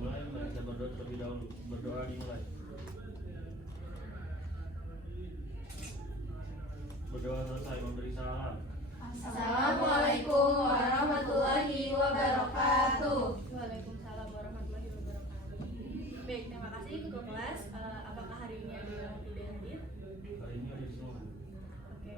mulai, mari kita berdoa terlebih dahulu. Berdoa dimulai. Berdoa selesai, memberi salam. Assalamualaikum warahmatullahi wabarakatuh. Waalaikumsalam warahmatullahi wabarakatuh. Baik, terima kasih ketua kelas. Apakah hari ini ada yang tidak hadir? Hari ini ada semua. Oke,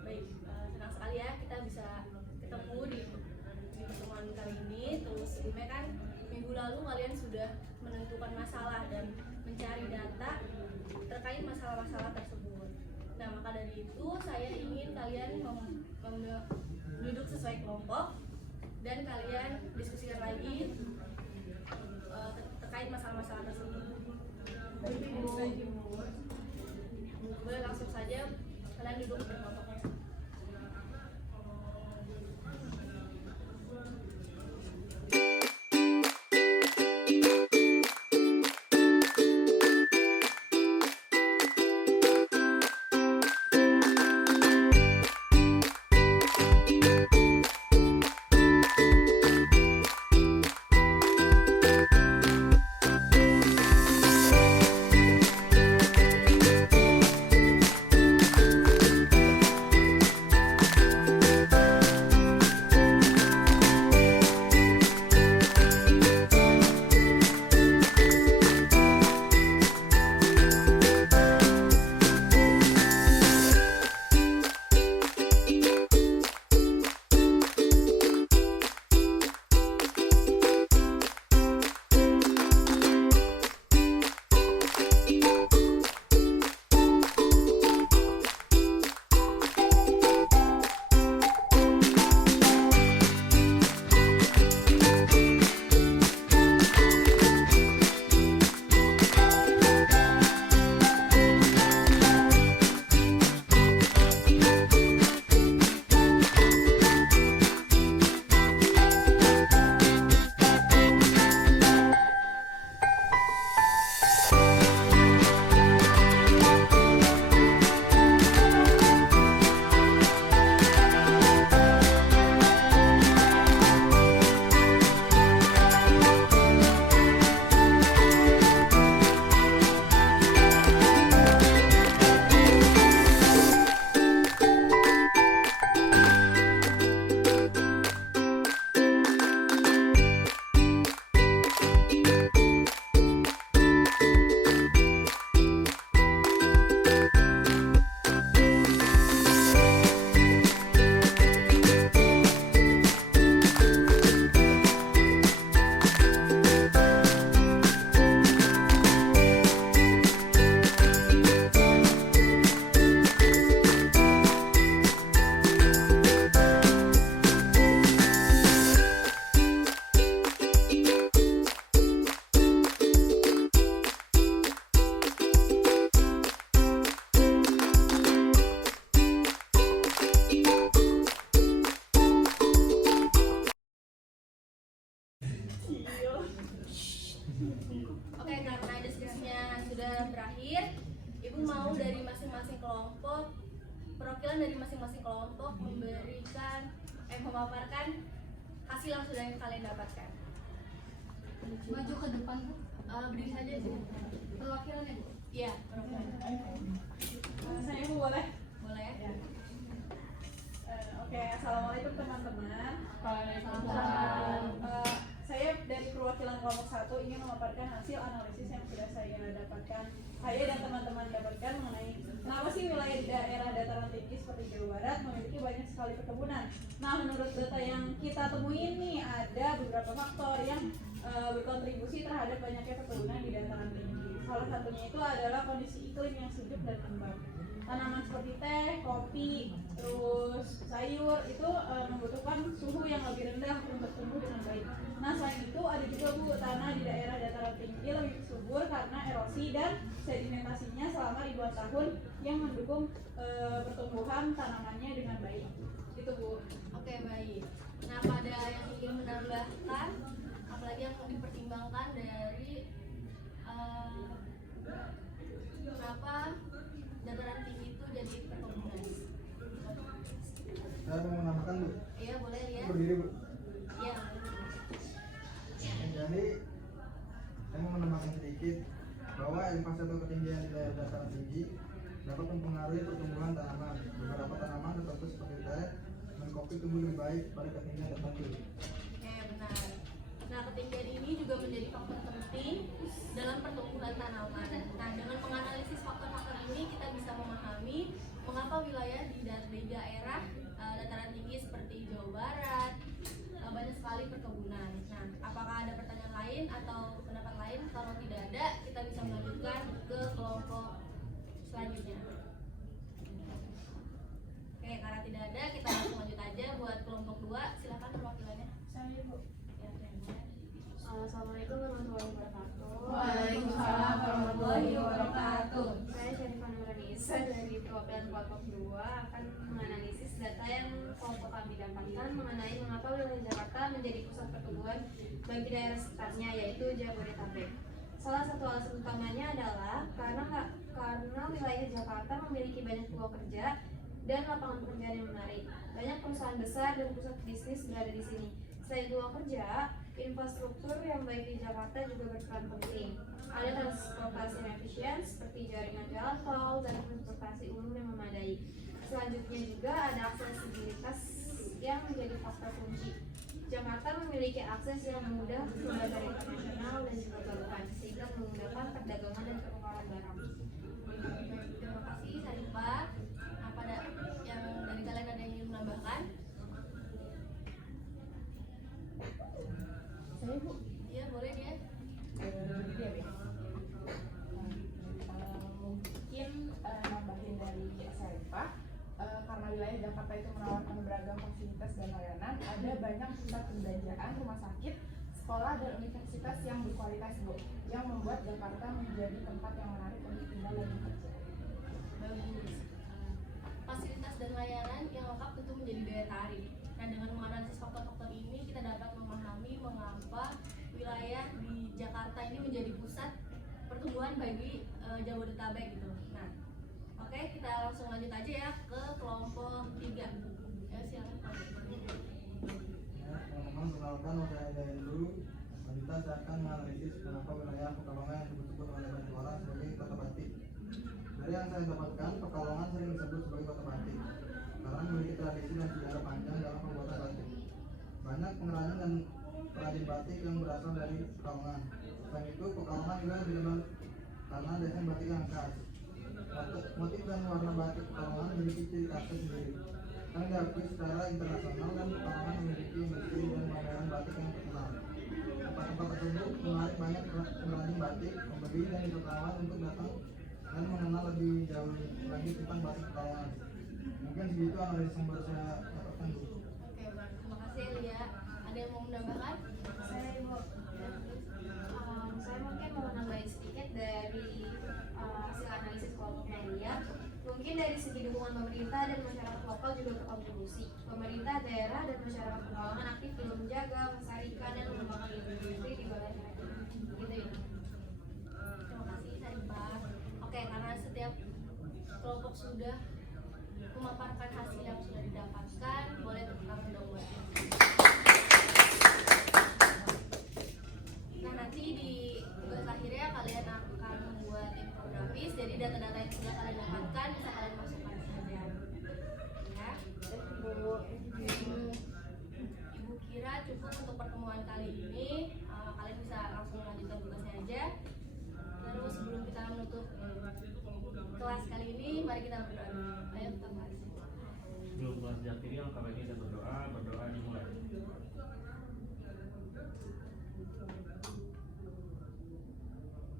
baik. Senang sekali ya kita bisa ketemu di pertemuan kali ini. Terus sebelumnya kan minggu lalu kalian sudah menentukan masalah dan mencari data terkait masalah-masalah tersebut. Nah, maka dari itu saya ingin kalian duduk sesuai kelompok dan kalian diskusikan lagi terkait masalah-masalah tersebut. Boleh langsung saja kalian duduk berkelompok. Oke, karena diskusinya sudah berakhir, Ibu mau dari masing-masing kelompok, perwakilan dari masing-masing kelompok memaparkan hasil yang sudah kalian dapatkan. Maju ke depan, Bu. Berdiri saja sih. Perwakilannya, Bu. Iya, perwakilan. Saya Bu boleh? Boleh ya? Oke, assalamualaikum teman-teman. Waalaikumsalam. Saya dari perwakilan kelompok 1 ingin memaparkan hasil analisis yang sudah saya dapatkan. Saya dan teman-teman dapatkan mengenai kenapa sih wilayah di daerah dataran tinggi seperti Jawa Barat memiliki banyak sekali perkebunan. Nah, menurut data yang kita temui ini ada beberapa faktor yang berkontribusi terhadap banyaknya perkebunan di dataran tinggi. Salah satunya itu adalah kondisi iklim yang sejuk dan lembab. Tanaman seperti teh, kopi, terus sayur itu membutuhkan suhu yang lebih rendah untuk tumbuh dengan baik. Nah, selain itu ada juga Bu, tanah di daerah dataran tinggi lebih subur karena erosi dan sedimentasinya selama ribuan tahun yang mendukung pertumbuhan tanamannya dengan baik. Itu Bu. Oke, baik. Nah, pada yang ingin menambahkan, apalagi yang mau dipertimbangkan dari kenapa dataran tinggi itu jadi perkebunan? Saya mau menambahkan Bu. Iya, boleh ya. Berdiri Bu. Iya. Jadi sedikit bahwa elevasi atau ketinggian di daerah dataran tinggi dapat mempengaruhi pertumbuhan tanaman. Beberapa tanaman tertentu seperti teh dan kopi tumbuh lebih baik pada ketinggian tertentu. Oke, benar. Nah, ketinggian ini juga menjadi faktor penting dalam pertumbuhan tanaman. Nah, dengan menganalisis faktor-faktor ini kita bisa memahami mengapa wilayah di daerah dataran tinggi seperti Jawa Barat banyak sekali perkebunan. Nah, apakah ada pertanyaan lain atau pendapat lain? Kalau tidak ada, kita bisa melanjutkan ke kelompok selanjutnya. Oke, karena tidak ada, kita langsung lanjut aja buat kelompok 2. Silakan perwakilannya. Saya Bu. Ya, saya. Assalamualaikum warahmatullahi wabarakatuh. Waalaikumsalam warahmatullahi wabarakatuh. Saya Syarifah Nurhanisa dari perwakilan kelompok 2 akan menganalisis data yang kelompok kami dapatkan mengenai mengapa wilayah Jakarta menjadi pusat pertumbuhan bagi daerah sekitarnya, yaitu Jabodetabek. Salah satu alasan utamanya adalah karena wilayah Jakarta memiliki banyak peluang kerja dan lapangan pekerjaan yang menarik. Banyak perusahaan besar dan pusat bisnis berada di sini. Selain peluang kerja, infrastruktur yang baik di Jakarta juga berperan penting. Ada transportasi yang efisien seperti jaringan jalan tol dan transportasi umum yang memadai. Selanjutnya juga ada aksesibilitas yang menjadi faktor kunci. Jakarta memiliki akses yang mudah ke bandara internasional dan juga pelabuhan, sehingga memudahkan perdagangan dan pertukaran barang. Terima kasih, Sarifah. Apa ada yang dari kalian ada yang ingin menambahkan? Saya Bu. Iya, boleh dia. Mungkin nambahin dari Sarifah, karena wilayah Jakarta itu menawarkan beragam fasilitas dan layanan, ada banyak pusat perbelanjaan, rumah sakit, sekolah dan universitas yang berkualitas Bu, yang membuat Jakarta menjadi tempat yang menarik untuk tinggal dan bekerja. Bagus. Fasilitas dan layanan yang lengkap tentu menjadi daya tarik. Nah, dengan menganalisis faktor-faktor ini, kita dapat memahami mengapa wilayah di Jakarta ini menjadi pusat pertumbuhan bagi Jabodetabek gitu. Nah, oke, kita langsung lanjut aja ya ke kelompok 3. Ya, silakan. Ya, teman-teman, perkenalkan saya dulu. Selanjutnya saya akan menganalisis kenapa wilayah Pekalongan yang disebut oleh banyak orang sebagai kota batik. Dari yang saya dapatkan, Pekalongan sering disebut sebagai kota batik karena memiliki tradisi dan sejarah panjang dalam pembuatan batik. Banyak pengrajin dan perajin batik yang berasal dari Pekalongan. Selain itu, Pekalongan juga dikenal karena desain batik yang khas. Motif dan warna batik Pekalongan memiliki ciri khasnya sendiri. Yang diakui secara internasional dan Pekalongan memiliki industri dan pameran batik yang terkenal. Tempat-tempat tersebut menarik banyak pengrajin batik, pembeli dan wisatawan untuk datang dan mengenal lebih jauh lagi tentang batik Pekalongan. Mungkin segitu analisis yang baru saya dapatkan dulu. Oke, baik. Terima kasih Elia. Ada yang mau menambahkan? Saya Ibu. Saya mungkin mau nambahin sedikit dari hasil analisis kelompok media. Mungkin dari segi dukungan pemerintah dan masyarakat lokal juga berkontribusi. Pemerintah daerah dan masyarakat Pekalongan aktif dalam menjaga, melestarikan dan mengembangkan industri di wilayah mereka. Gitu ya. Terima kasih Sarifah. Oke, karena setiap kelompok sudah memaparkan hasil yang sudah didapatkan, boleh tepuk tangan dong buat dia. Nah, nanti di tugas akhirnya kalian akan membuat infografis, jadi data-data yang sudah kalian dapatkan bisa kalian masukkan saja. Ya. Ibu kira cukup untuk pertemuan kali ini. Kalian bisa langsung melanjutkan tugasnya aja. Terus sebelum kita menutup kelas kali ini, mari kita berdoa. Ayo kita bahas. Sebelum kelas diakhiri, langkah baiknya kita berdoa dimulai.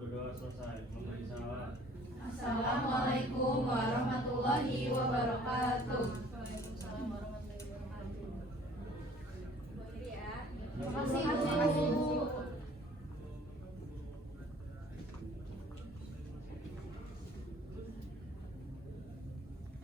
Berdoa selesai, memberi salam. Assalamualaikum warahmatullahi wabarakatuh. Waalaikumsalam warahmatullahi wabarakatuh. Bu akhiri ya. Terima kasih Bu.